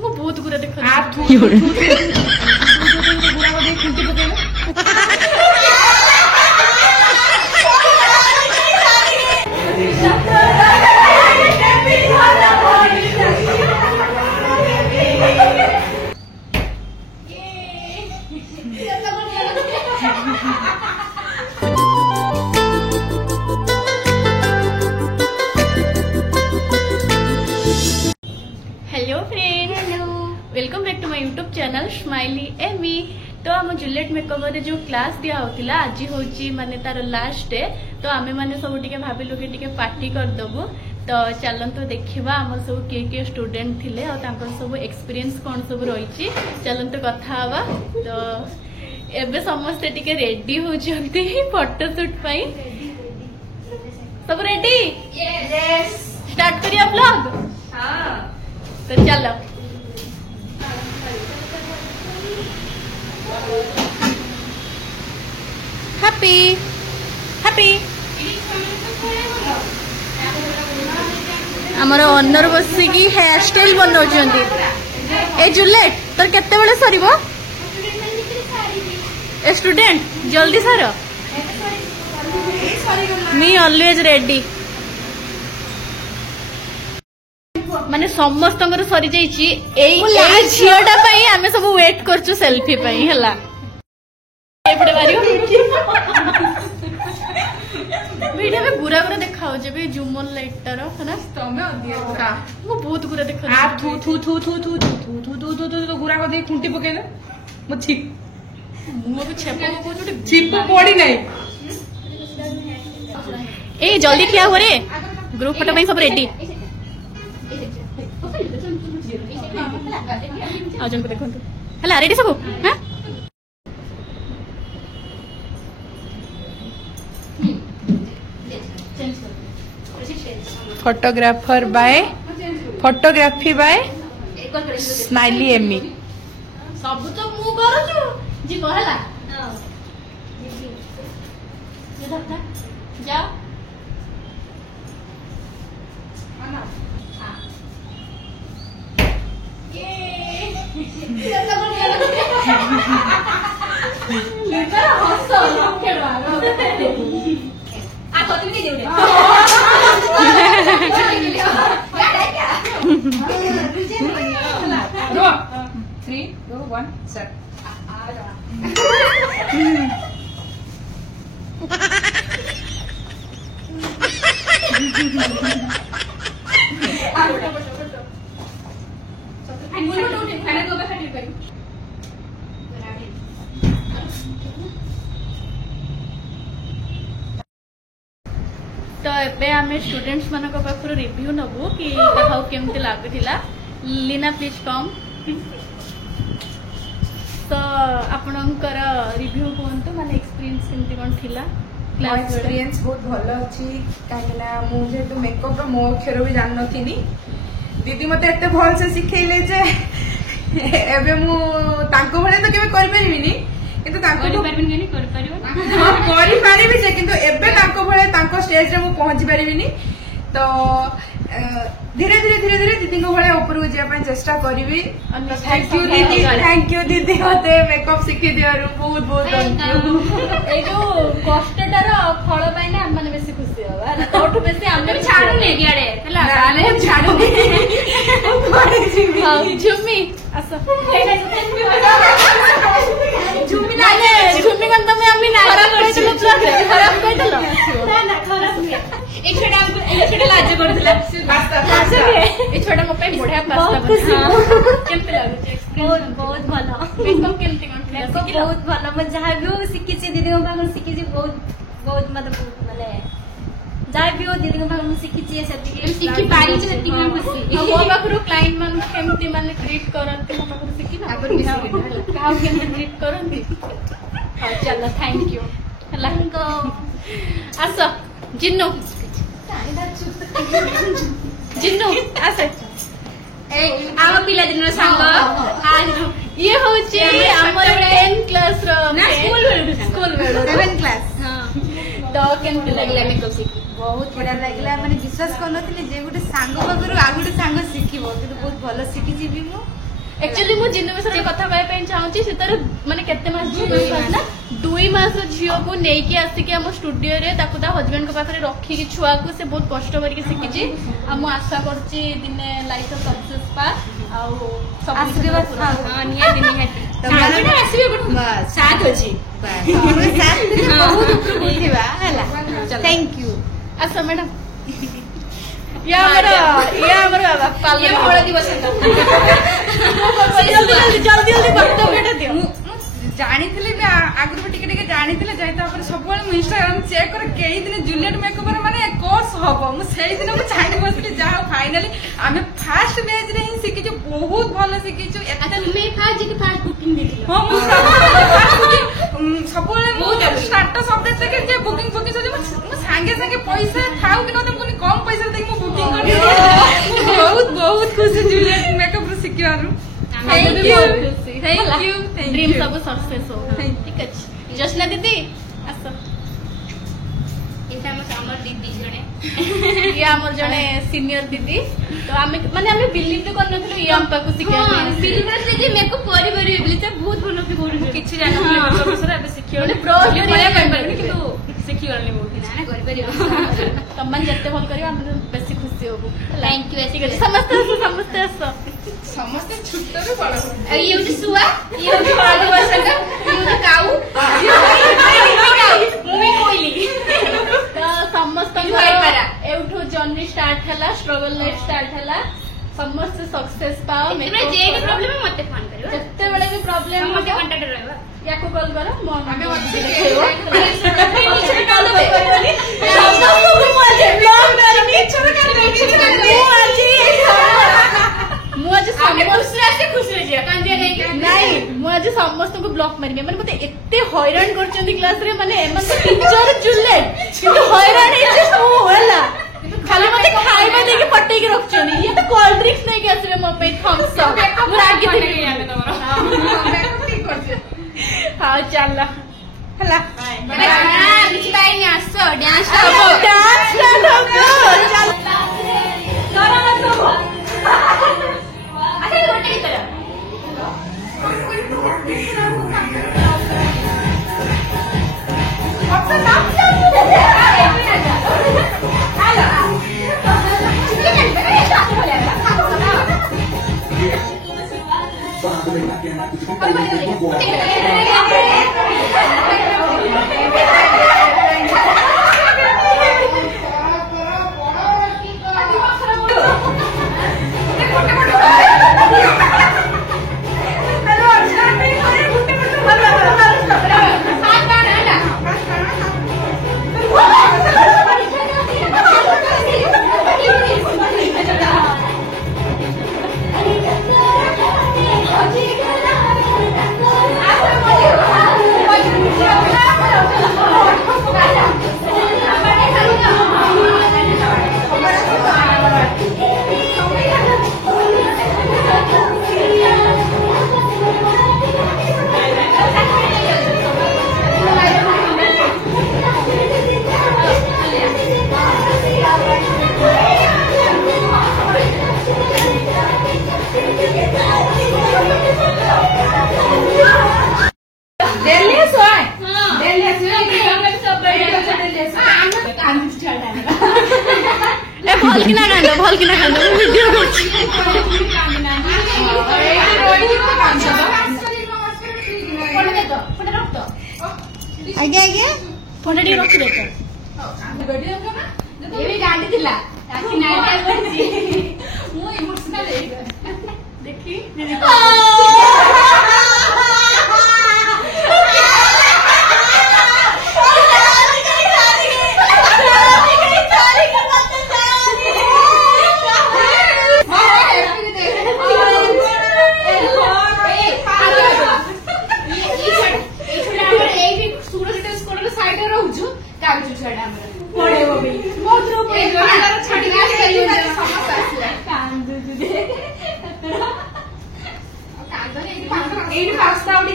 ମୁଁ ବହୁତ ଗୁରା ଦେଖ hello friend, welcome back to my YouTube channel Smiley Amy. तो आम जूलियट मेकओवर रे जो क्लास दिया होतिला आज होची माने तार लास्ट डे, तो आमे माने सब टिके भाबिलु कि टिके पार्टी कर दबु। तो चलंतु देखिबा हमर सब के स्टूडेंट थिले और तांकर सब एक्सपीरियंस कोन सब रहिची, चलंतु कथा हवा। तो एबे समस्त टिके रेडी हो जंती फोटो शूट पई। सब रेडी? यस। स्टार्ट करिया व्लॉग। हां तो चलो। हैप्पी हैप्पी आमर ओनर बसिकी हेयर स्टाइल बनाउछंती। ए जूलियट तोर केते बेले सरीबो? ए स्टूडेंट जल्दी सर। Me always ready. माने समस्त सरी जाइए झीटा आम सब वेट करछु सेल्फी है। गुरा गुरा देखा झुमर लाइटर बहुत गुरा देखा गुरा को खुंटी पकेल छिप पड़ी नहीं। ए जल्दी क्या हो रे, ग्रुप फोटो सब रेडी। आजन को देखो हला रेडी सब। हां photographer by photography by Smiley Amy. सब तो मु करू जी कहला। हां जा तो एबे आमे स्टूडेंट्स मानक पाखर रिव्यू नबु कि कहाउ केमते लागुथिला। Leena please come. तो आपनकर रिव्यू कोनतो माने एक्सपीरियंस केमते कोन थिला? क्लास एक्सपीरियंस बहुत भलो अछि काहेना मु जे तो मेकअप रो मो अक्षर भी जान नथिनी। दीदी मते एते भल से सिखेइले जे एबे मु तांको भले तो केबे करि परिबिनी, किंतु तांको करि परिबिनी नहीं करि परिबो। हां करि परिबि जे, किंतु एबे तांको भले तांको स्टेज रे मु पहुंची परिबिनी। तो धीरे धीरे धीरे धीरे दीदी को भले ऊपर को जाय चेष्टा करिवि। थैंक यू दीदी मते मेकअप सिखि दियारु बहुत बहुत थैंक यू। ए जो कष्टटार फल पाई ना हम माने बेसी खुशी होबा ना, तोठु बेसी हम छाडू ने गियाडे हला नाले छाडू हां झुमी आसो झुमी नाले झुमी गन तमे आम्ही ना खराब कइदलो ना ना खराब नहीं। ए छोटा लाज करथला पास्ता ए छोटा मो पे बढ़िया पास्ता केमते लागु एक्सपीरियंस बहुत भलो। मेकअप केमते कोन मेकअप बहुत भलो। म जहा भी सिखि छी दीदी को भाग सिखि छी बहुत बहुत मतलब माने जहा भी हो दीदी को भाग सिखि छी सेति सिखि पारी छी सेति हम खुशी। मो बाकरो क्लाइंट मन केमते माने ट्रीट करन मो बाकरो सिखि ना आगर बिसी काउ केमते ट्रीट करन। हां चलो थैंक यू हला को आसो जिन्नो जिन्नो आसे ए आम पिला दिन सांग आज ये होचे हमर 10 क्लास रो ना स्कूल वेलो 7 क्लास। हां ତ କେମିତି ଲାଗିଲା मेकअप ଶିଖି? बहुत बढ़िया लगे मैंने विश्वास करनथिले जे गोटे सांग पाखरु आ गोटे सांग शिखिबो किंतु बहुत भलो शिखिछि भी मु एक्चुअली मु जिन विषय कथा कहबा पई चाहूची सेतर माने केते मास ना 2 मास झियो को नेकी आसी के हम स्टूडियो रे ताकू ता हस्बैंड को पाखरे रखी के छुआ को से बहुत कष्ट करके शिखिछि आ मु आशा करछि दिने लाइफ ऑफ सक्सेस पा आ सब आशीर्वाद हां निया दिन निहाती साथ आसीबे बस साथ अछि हम साथ में बहुत ऊपर उठिबा हला थैंक यू अच्छा मैडम या हमारा बापा ये हळदी बसंत जल्दी जल्दी वक्तव्यटा दियो जानी आगुरी भी टिके जानी सब इंस्टाग्राम चेक कर कई दिन जूलियट मेकअप माने कोर्स हम से दिन मुझे चाहिए बस जहाँ फाइनाली आम फास्ट बेज रे ही शिखी बहुत भल शिखी सब स्टाटस अपडेट देखे बुकिंग सांगे सांगे पैसा थाऊ कि ना कम पैसा देखिए बुकिंग कर बहुत बहुत खुशी जूलियट मेकअप शिखिबार थैंक यू ड्रीम सब सक्सेस हो ठीक अछि जसना दीदी आस हमर दीदी जणे ये हमर जणे सीनियर दीदी तो आमे माने आमे बिलीव तो करन थलो ये हम पाकु सिखे बिलीव करते जे मेकअप करि बरि बिली त बहुत भलो के बोलु किछि जानो प्रोफेसर एबे सिखियो माने प्रो बढिया पाइबा किंतु सिखि गलनी बहुत ना करि बरि तमन जत्ते भल करियो हम बेसी खुशी होबो थैंक यू ठीक अछि समस्त समस्त छुट्टर बड़ ये उठी सुआ ये उठी हळदी बसंत ये उठी काऊ मुवी कोइली तो समस्त एउठो जर्नी स्टार्ट हला स्ट्रगल लाइफ स्टार्ट हला समस्त सक्सेस पाओ मेरे जे के प्रॉब्लम है मते फोन करियो जत्ते बड़े भी प्रॉब्लम मते कांटेक्ट रहबा याको कॉल करो मो हमें अच्छे नीचे कॉल करनी आज समस्त को ब्लॉक मारी मैंने मते एते हैरान करछन क्लास रे माने एमन तो टीचर जुलेट किंतु हैरान हे सो होला खाली मते खाइबा दे के पट्टे के रखछन ये तो कोल्ड ड्रिंक्स नै के आसले मो पे थम्स अप मु आगे थी यामे तमरो ठीक करछे हां चल हला बिच बाई आसो डांस डांस स्टार्ट हो चल करा तो अच्छा गोटे की तरह भल किना खांदो वीडियो करछि आगे आगे फोन डी रखि दे ये भी गाड़ी दिला ताकि नाइट करछि मु इमोशनल हे देखी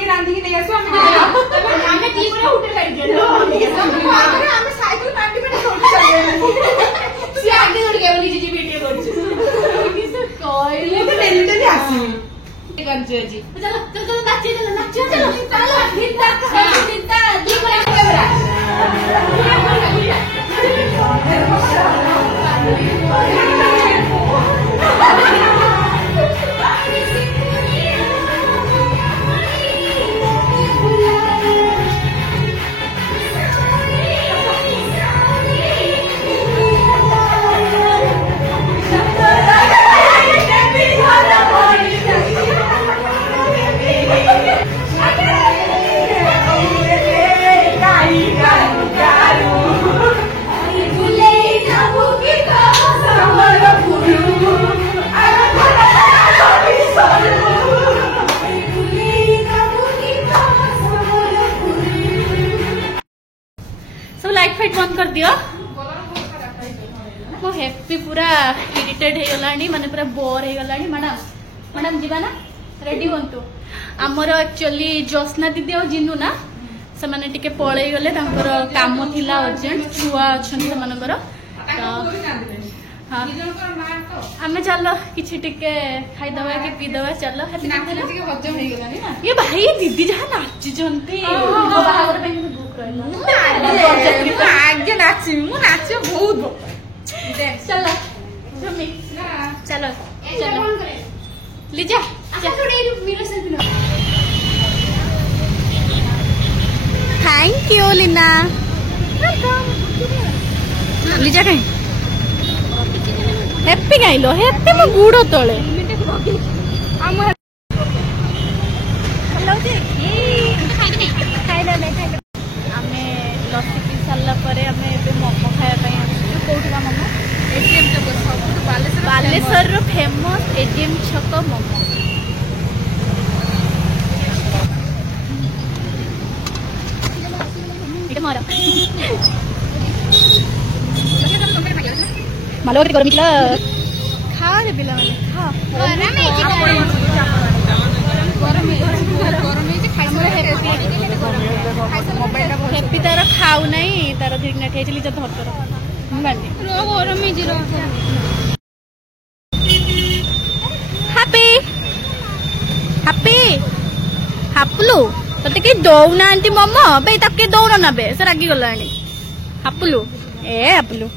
रांधी नहीं आसो हमें ठीक होटल कर ସିଏ ଆଗେ ଦୌଡ଼ିକି ବୋଲି ଯିଜି ଭିଡିଓ କରୁଛୁ କହିଲେ ମୁଁ ତ ଡେଲି ଡେଲି ଆସିବି କରୁଛୁ ଆଜି ଚାଲ ଚାଲ ଚାଲ ନାଚିବା ଚାଲ ନାଚିବା ଚାଲ ଚାଲ ଗୀତା ଗୀତା ଦିଗଲା କ୍ୟାମେରା लाइट फाइट बंद कर दियो मो हैप्पी पूरा इरिटेट हो गलानी माने पूरा बोर हो गलानी मैडम मैडम जीवा ना रेडी होंतु आमर एक्चुअली ज्योत्स्ना दीदी और जिन्नू ना से माने टिके पळै गले तांकर काम थिला अर्जेंट छुआ अछन से मानकर हां आमे चलो किछि टिके खाई दवा के पी दवा चलो हजम हो गलानी ना ये भाई दीदी जहां नाची जंती बाहागर पे बुक रहला आगे नाची मु नाचे बहुत चलो जमी चलो चलो Lisa thank you Leena Lisa कहीं हैप्पी गाइलो हैप्पी मो गुड़ तले आमे लस्सी पी सारा मोमो खाया कौटा मोमो बालेश्वर फेमस एडीएम छक मोमो malo gorम खा रे पिला खा हैप्पी तार खाऊ नहीं तार धीरे ठेचली जब धर हैप्पी हैप्पी हापुलु तोते के दौना मोमो बे तक दौन ना बे से रागी गलानी हापुलु ए हापुलु